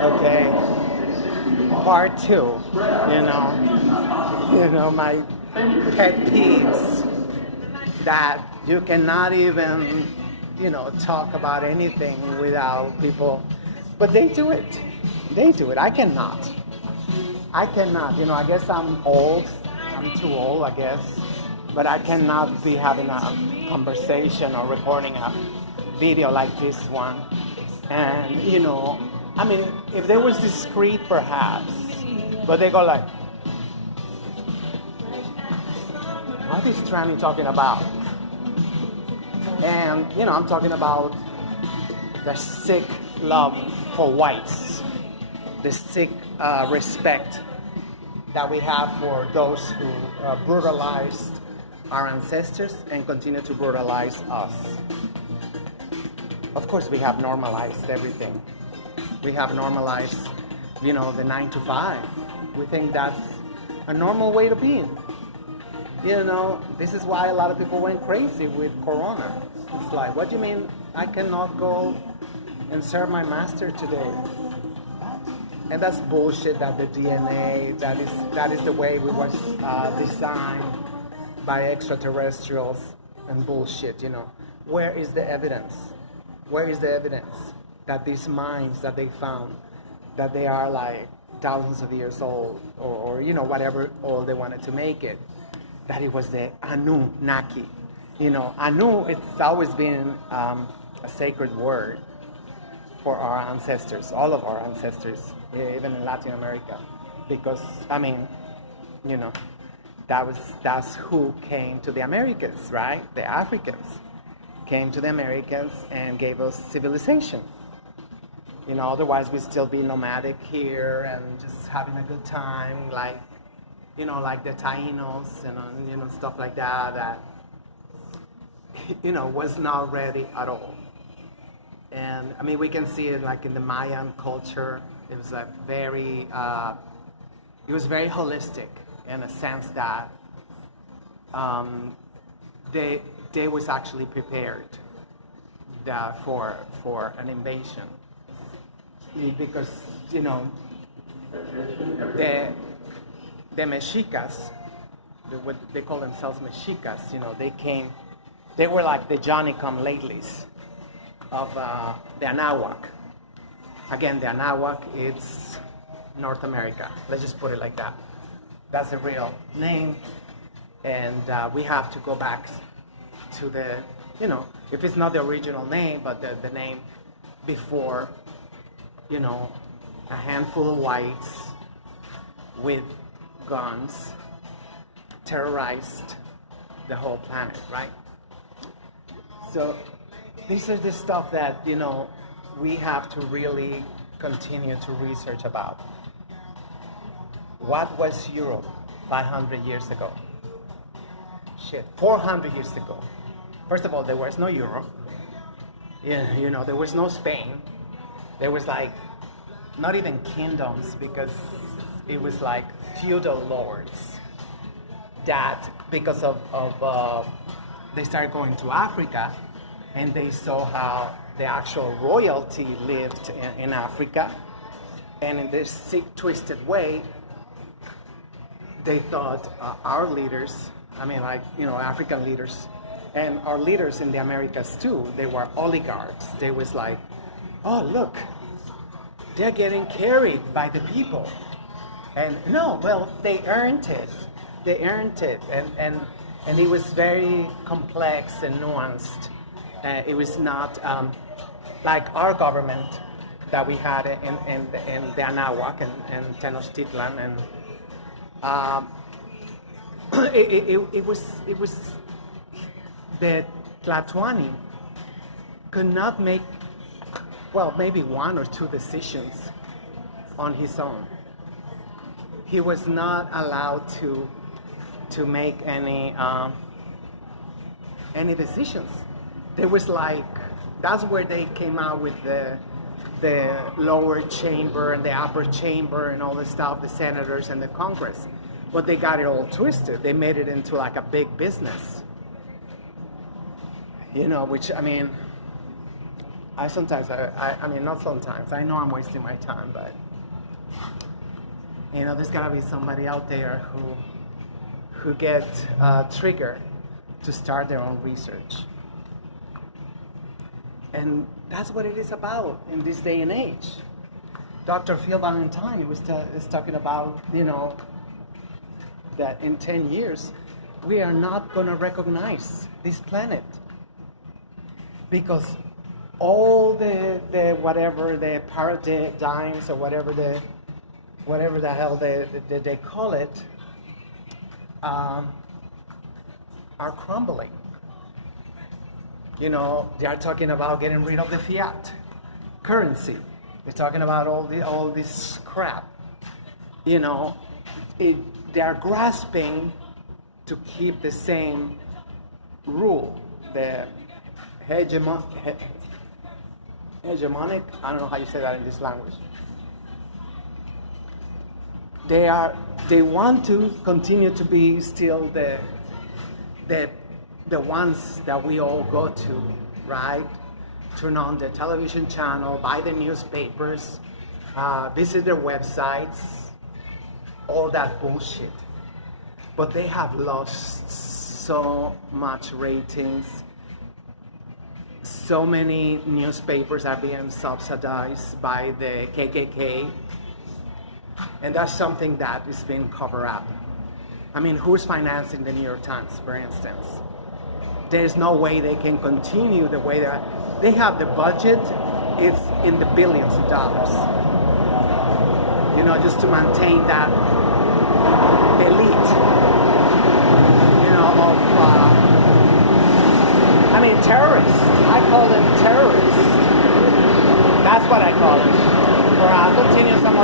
Okay, part two. My pet peeves that you cannot even, talk about anything without people, but they do it. They do it. I cannot. I cannot. I guess I'm old. I'm too old, I guess. But I cannot be having a conversation or recording a video like this one. And, I mean, if they was discreet, perhaps. But they go like, what is Tranny talking about? And, I'm talking about the sick love for whites, the sick respect that we have for those who brutalized our ancestors and continue to brutalize us. Of course, we have normalized everything. We have normalized, the 9 to 5. We think that's a normal way to be. This is why a lot of people went crazy with Corona. It's like, what do you mean I cannot go and serve my master today? And that's bullshit. That the DNA, that is the way we was designed by extraterrestrials and bullshit. Where is the evidence? Where is the evidence that these minds that they found, that they are like thousands of years old, or whatever old they wanted to make it, that it was the Anunnaki. Anu, it's always been a sacred word for our ancestors, all of our ancestors, even in Latin America, because that's who came to the Americas, right? The Africans came to the Americans and gave us civilization. Otherwise we'd still be nomadic here and just having a good time, like the Taínos and stuff like that was not ready at all. And we can see it like in the Mayan culture. It was very holistic in a sense that they was actually prepared for an invasion, because the Mexicas, what they call themselves Mexicas, they were like the Johnny-come-latelys of the Anahuac. Again, the Anahuac, it's North America. Let's just put it like that. That's the real name. And we have to go back to the, if it's not the original name, but the name before, a handful of whites with guns terrorized the whole planet, right? So this is the stuff that, we have to really continue to research about. What was Europe 500 years ago? 400 years ago. First of all, there was no Europe. There was no Spain. There was like, not even kingdoms, because it was like feudal lords that, because of they started going to Africa, and they saw how the actual royalty lived in Africa, and in this sick, twisted way, they thought our leaders, African leaders, and our leaders in the Americas too, they were oligarchs. They was like, oh, look, they're getting carried by the people. And no, well, they earned it. They earned it. And it was very complex and nuanced. It was not like our government that we had in the Anahuac and Tenochtitlan, and it was the Tlatoani could not make, well, maybe one or two decisions on his own. He was not allowed to make any decisions. There was like, that's where they came out with the lower chamber and the upper chamber and all the stuff, the senators and the Congress. But they got it all twisted. They made it into like a big business. Which, I sometimes, I mean, not sometimes. I know I'm wasting my time, but you know, there's gotta be somebody out there who get triggered to start their own research. And that's what it is about in this day and age. Dr. Phil Valentine is talking about, you know, that in 10 years, we are not going to recognize this planet. Because all the whatever, the paradigms or whatever the hell they call it, are crumbling. You know, they are talking about getting rid of the fiat currency. They're talking about all this crap. You know, they are grasping to keep the same rule, the hegemonic, I don't know how you say that in this language. They want to continue to be still the ones that we all go to, right? Turn on the television channel, buy the newspapers, visit their websites, all that bullshit. But they have lost so much ratings. So many newspapers are being subsidized by the KKK. And that's something that is being covered up. I mean, who's financing the New York Times, for instance? There's no way they can continue the way they have the budget. It's in the billions of dollars. You know, just to maintain that elite. You know, of I mean, terrorists. I call them terrorists. That's what I call them. Or I'll continue some